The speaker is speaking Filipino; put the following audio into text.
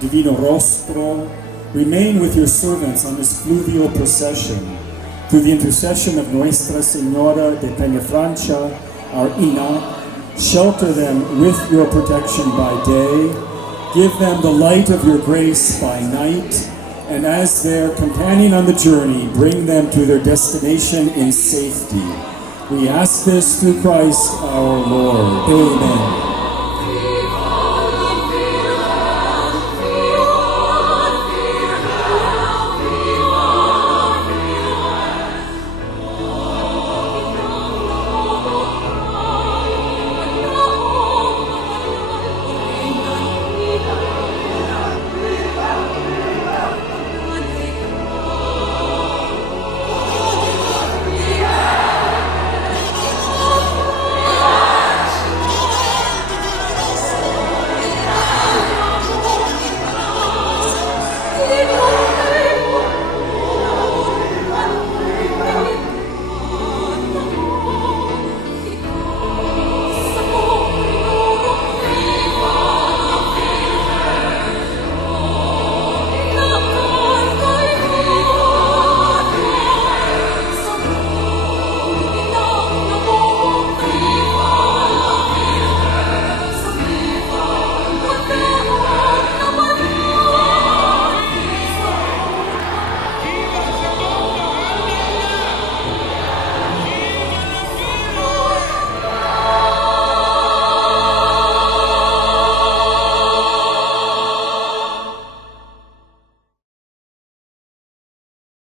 Divino Rostro, remain with your servants on this fluvial procession. Through the intercession of Nuestra Señora de Peñafrancia, our Ina, shelter them with your protection by day, give them the light of your grace by night, and as their companion on the journey, bring them to their destination in safety. We ask this through Christ our Lord. Amen.